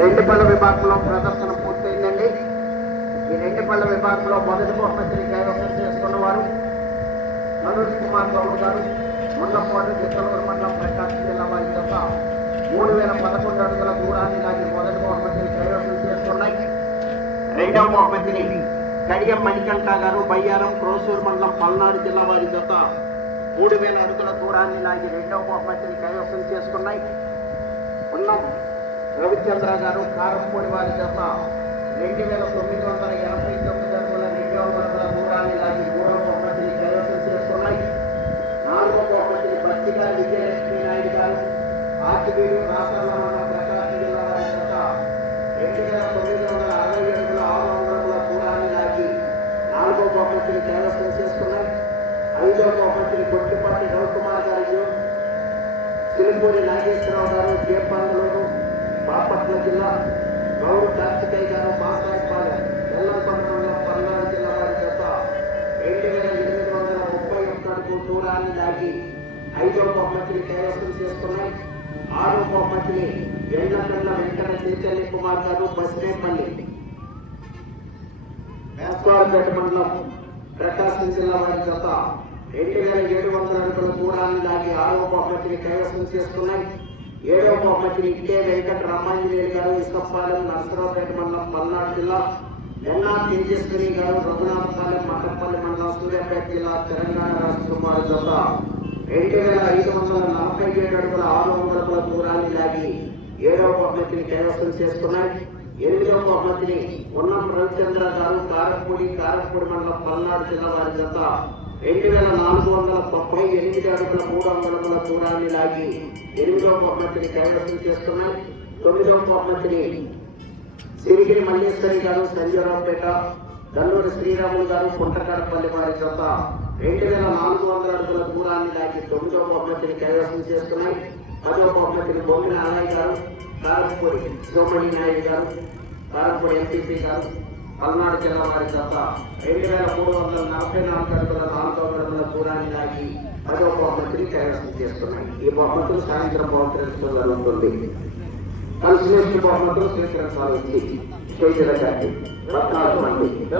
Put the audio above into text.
రెండు పళ్ళ విభాగంలో ప్రదర్శన పూర్తయిందండి. ఈ రెండు పళ్ళ విభాగంలో మొదటి బహుమతిని కైవసం చేసుకున్నవారు మనోజ్ కుమార్ గౌడ్ గారు, మున్నపాడు చిత్తలూరు మండలం ప్రకాశం జిల్లా వారి తప్ప 3011 అడుగుల దూరాన్ని లాగి మొదటి బహుమతిని కైవసం చేసుకున్నాయి. రెండవ బహుమతిని కడియం మణికంఠ గారు, బయ్యారం, క్రోసూరు మండలం, పల్నాడు జిల్లా వారి జత 3000 అడుగుల దూరాన్ని లాగి రెండవ బహుమతిని కైవసం చేసుకున్నాయి. ఉన్నం రవిచంద్ర గారు, కారంపూడి వారి జత 2989 అడుగుల 2 అడుగుల దూరాన్ని లాగి మూడవ బహుమతిని కైవసం చేసుకున్నాయి. నాలుగవ బహుమతిని పత్తిగా విజయలక్ష్మి నాయుడు గారు, ఆర్టిబీడు, రాష్ట్రాల మండలం, ప్రకాశం జిల్లా వారి జత 2960 అడుగుల 6 అడుగుల దూరాన్ని లాగి నాలుగవ బహుమతిని కైవసం చేసుకున్నాయి. ఐదవ బహుమతిని కొట్టిపాటి రవికుమార్ గారు, సిలిపూడి నాగేశ్వరరావు గారు, జేపాంగులూరు, బాపట్ల జిల్లా, గౌరవ కార్తికేయ గారు, మాసాయిపాలెం, ఎల్లంకొండ మండలం, పల్నాడు జిల్లా వారి జత 2831 అడుగు దూరాన్ని లాగి ఐదవ బహుమతిని కైవసం చేసుకున్నాయి. ఆరవ బహుమతిని ఎండ్లకండ్ల వెంకట చైతన్య కుమార్ గారు, బస్నేపల్లి, వేస్వారపేట మండలం, ప్రకాశం జిల్లా వారి జత 2700 అడుగుల దూరాన్ని లాగి ఆరవ బహుమతిని కైవసం చేసుకున్నాయి. ఏడవ బహుమతిని కె వెంకట రామాంజనేయులు గారు, ఇసుకపాలెం, నర్సరావుపేట మండలం, పల్నాడు జిల్లా, ఎన్నా తేజస్విని గారు, రఘునాథపాలెం, మట్టపల్లి మండలం, సూర్యాపేట జిల్లా, తెలంగాణ రాష్ట్రం వారి జత 2547 అడుగుల 6 అడుగుల దూరాన్ని లాగి ఏడవ బహుమతిని కైవసం చేసుకున్నాయి. ఎనిమిదవ బహుమతిని ఉన్నం రవిచంద్ర గారు, కారంపూడి మండలం, పల్నాడు జిల్లా వారి జత 2498 అడుగుల 3 అడుగుల దూరాన్ని లాగి ఎనిమిదవ బహుమతిని కైవసం చేసుకున్నాయి. తొమ్మిదవ బహుమతిని సిరిగిరి మల్లేశ్వరి గారు, సంజయరావుపేట, దల్లూరి శ్రీరాములు గారు, కుంటకాడపల్లి వారి జత 2400 అడుగుల దూరాన్ని లాగి తొమ్మిదవ బహుమతిని కైవసం చేసుకున్నాయి. పదవ బహుమతిని బొమ్మిన అన్నయ్య గారు, కారంపూడి శివమణి నాయుడు గారు, కారంపూడి ఎంపీపీ గారు, పల్నాడు జిల్లా వారి జత 2344 అడుగుల 4 అడుగుల దూరాన్ని లాగి 10వ బహుమతిని కైవసం చేసుకున్నాయి. ఈ బహుమతులు సాయంత్రం బహుమతులు జరుగుతుంది. కన్సలేషన్ బహుమతులు స్వీకరించాలి. చేసిన